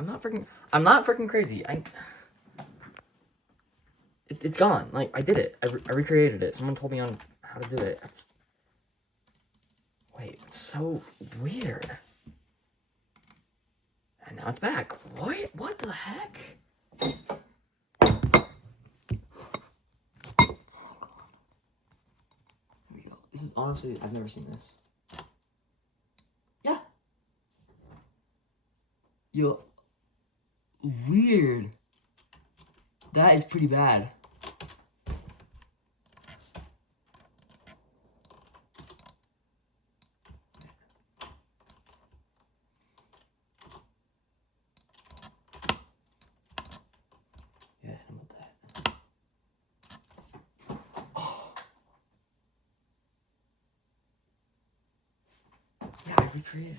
I'm not freaking crazy. It's gone. Like, I did it. I recreated it. Someone told me on how to do it. Wait, it's so weird. And now it's back. What the heck? Oh, God. Here we go. This is honestly, I've never seen this. Yeah. Yo. Weird. That is pretty bad. Yeah, how about that? Oh. Yeah, I recreated it.